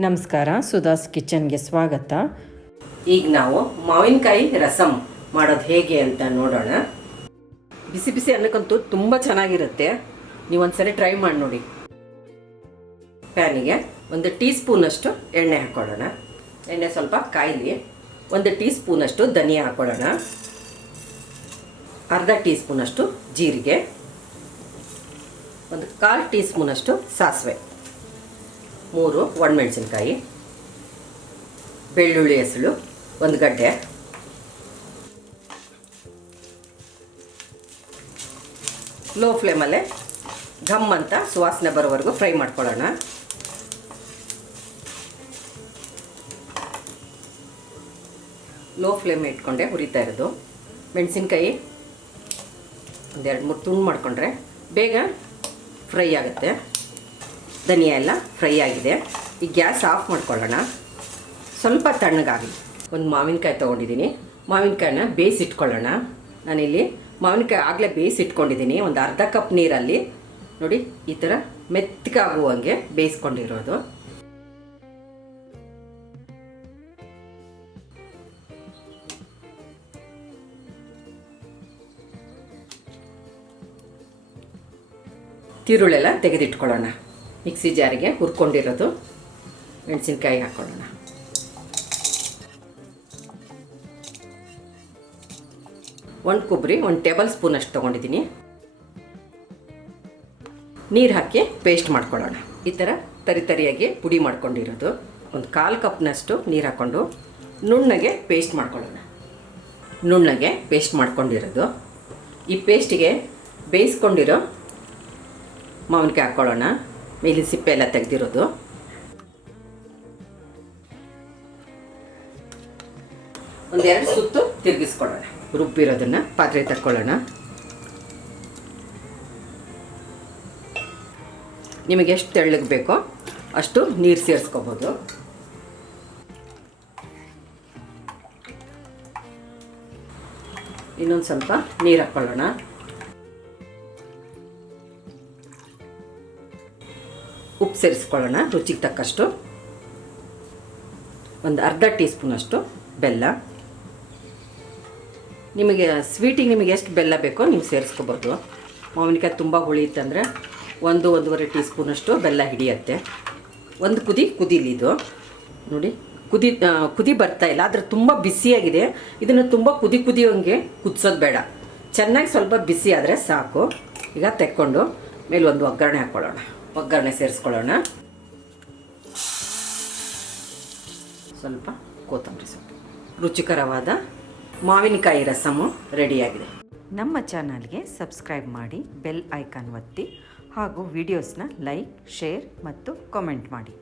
ನಮಸ್ಕಾರ, ಸುಧಾಸ್ ಕಿಚನ್ಗೆ ಸ್ವಾಗತ. ಈಗ ನಾವು ಮಾವಿನಕಾಯಿ ರಸಮ್ ಮಾಡೋದು ಹೇಗೆ ಅಂತ ನೋಡೋಣ. ಬಿಸಿ ಬಿಸಿ ಅನ್ನಕ್ಕಂತೂ ತುಂಬ ಚೆನ್ನಾಗಿರುತ್ತೆ. ನೀವೊಂದ್ಸರಿ ಟ್ರೈ ಮಾಡಿ ನೋಡಿ. ಪ್ಯಾನಿಗೆ 1 ಟೀ ಸ್ಪೂನಷ್ಟು ಎಣ್ಣೆ ಹಾಕ್ಕೊಳ್ಳೋಣ. ಎಣ್ಣೆ ಸ್ವಲ್ಪ ಕಾಯಿಲಿ. 1 ಟೀ ಸ್ಪೂನಷ್ಟು ಧನಿಯಾ ಹಾಕ್ಕೊಳ್ಳೋಣ. ಅರ್ಧ ಟೀ ಸ್ಪೂನಷ್ಟು ಜೀರಿಗೆ, 1/4 ಟೀ ಸ್ಪೂನಷ್ಟು ಸಾಸಿವೆ, 3 ಒಣಮೆಣಸಿನ್ಕಾಯಿ, ಬೆಳ್ಳುಳ್ಳಿ ಹೆಸಳು 1 ಗಡ್ಡೆ, ಲೋ ಫ್ಲೇಮಲ್ಲೇ ಘಮ್ ಅಂತ ಸುವಾಸನೆ ಬರೋವರೆಗೂ ಫ್ರೈ ಮಾಡ್ಕೊಳ್ಳೋಣ. ಲೋ ಫ್ಲೇಮ್ ಇಟ್ಕೊಂಡೆ ಹುರಿತಾ ಇರೋದು. ಮೆಣಸಿನ್ಕಾಯಿ 1-2-3 ತುಂಡು ಮಾಡಿಕೊಂಡ್ರೆ ಬೇಗ ಫ್ರೈ ಆಗುತ್ತೆ. ಧನಿಯಾ ಎಲ್ಲ ಫ್ರೈ ಆಗಿದೆ. ಈಗ ಗ್ಯಾಸ್ ಆಫ್ ಮಾಡ್ಕೊಳ್ಳೋಣ. ಸ್ವಲ್ಪ ತಣ್ಣಗಾಗಲಿ. 1 ಮಾವಿನಕಾಯಿ ತೊಗೊಂಡಿದ್ದೀನಿ. ಮಾವಿನಕಾಯಿನ ಬೇಯಿಸಿಟ್ಕೊಳ್ಳೋಣ. ನಾನಿಲ್ಲಿ ಮಾವಿನಕಾಯಿ ಆಗಲೇ ಬೇಯಿಸಿಟ್ಕೊಂಡಿದ್ದೀನಿ. ಒಂದು ಅರ್ಧ ಕಪ್ ನೀರಲ್ಲಿ ನೋಡಿ ಈ ಥರ ಮೆತ್ತಗಾಗುವಂಗೆ ಬೇಯಿಸ್ಕೊಂಡಿರೋದು. ತಿರುಳೆಲ್ಲ ತೆಗೆದಿಟ್ಕೊಳ್ಳೋಣ. ಮಿಕ್ಸಿ ಜಾರಿಗೆ ಹುರ್ಕೊಂಡಿರೋದು ಮೆಣಸಿನ್ಕಾಯಿ ಹಾಕ್ಕೊಳ್ಳೋಣ. ಒಂದು ಕೊಬ್ಬರಿ 1 ಟೇಬಲ್ ಸ್ಪೂನ್ ಅಷ್ಟು ತೊಗೊಂಡಿದ್ದೀನಿ. ನೀರು ಹಾಕಿ ಪೇಸ್ಟ್ ಮಾಡ್ಕೊಳ್ಳೋಣ. ಈ ಥರ ತರಿಯಾಗಿ ಪುಡಿ ಮಾಡ್ಕೊಂಡಿರೋದು. 1/4 ಕಪ್ನಷ್ಟು ನೀರು ಹಾಕ್ಕೊಂಡು ನುಣ್ಣಗೆ ಪೇಸ್ಟ್ ಮಾಡ್ಕೊಳ್ಳೋಣ. ನುಣ್ಣಗೆ ಪೇಸ್ಟ್ ಮಾಡ್ಕೊಂಡಿರೋದು. ಈ ಪೇಸ್ಟಿಗೆ ಬೇಯಿಸ್ಕೊಂಡಿರೋ ಮಾವಿನಕಾಯಿ ಹಾಕ್ಕೊಳ್ಳೋಣ. ಮೇಲಿನ ಸಿಪ್ಪೆ ಎಲ್ಲ ತೆಗೆದಿರೋದು. ಒಂದೆರಡು ಸುತ್ತು ತಿರುಗಿಸ್ಕೊಳ್ಳೋಣ. ರುಬ್ಬಿರೋದನ್ನು ಪಾತ್ರೆ ತಕ್ಕೊಳ್ಳೋಣ. ನಿಮಗೆ ಎಷ್ಟು ತೆಳ್ಳಗೆ ಬೇಕೋ ಅಷ್ಟು ನೀರು ಸೇರಿಸ್ಕೋಬೋದು. ಇನ್ನೊಂದು ಸ್ವಲ್ಪ ನೀರು ಹಾಕ್ಕೊಳ್ಳೋಣ. ಉಪ್ಪು ಸೇರಿಸ್ಕೊಳ್ಳೋಣ ರುಚಿಗೆ ತಕ್ಕಷ್ಟು. ಒಂದು ಅರ್ಧ ಟೀ ಸ್ಪೂನಷ್ಟು ಬೆಲ್ಲ. ನಿಮಗೆ ಸ್ವೀಟಿಗೆ ನಿಮಗೆ ಎಷ್ಟು ಬೆಲ್ಲ ಬೇಕೋ ನೀವು ಸೇರಿಸ್ಕೋಬೋದು. ಮಾವಿನಕಾಯಿ ತುಂಬ ಹುಳಿ ಇತ್ತಂದರೆ 1-1.5 ಟೀ ಸ್ಪೂನಷ್ಟು ಬೆಲ್ಲ ಹಿಡಿಯುತ್ತೆ. ಒಂದು ಕುದೀಲಿದು ನೋಡಿ. ಕುದಿ ಬರ್ತಾ ಇಲ್ಲ, ಆದರೆ ತುಂಬ ಬಿಸಿಯಾಗಿದೆ. ಇದನ್ನು ತುಂಬ ಕುದಿಯೋಂಗೆ ಕುದಿಸೋದು ಬೇಡ. ಚೆನ್ನಾಗಿ ಸ್ವಲ್ಪ ಬಿಸಿ ಆದರೆ ಸಾಕು. ಈಗ ತೆಕ್ಕೊಂಡು ಮೇಲೆ ಒಂದು ಒಗ್ಗರಣೆ ಹಾಕ್ಕೊಳ್ಳೋಣ. ಒಗ್ಗರಣೆ ಸೇರಿಸ್ಕೊಳ್ಳೋಣ. ಸ್ವಲ್ಪ ಕೊತ್ತಂಬರಿ ಸೊಪ್ಪು. ರುಚಿಕರವಾದ ಮಾವಿನಕಾಯಿ ರಸಮು ರೆಡಿಯಾಗಿದೆ. ನಮ್ಮ ಚಾನಲ್ಗೆ ಸಬ್ಸ್ಕ್ರೈಬ್ ಮಾಡಿ, ಬೆಲ್ ಐಕಾನ್ ಒತ್ತಿ ಹಾಗೂ ವಿಡಿಯೋಸ್ನ ಲೈಕ್, ಶೇರ್ ಮತ್ತು ಕಾಮೆಂಟ್ ಮಾಡಿ.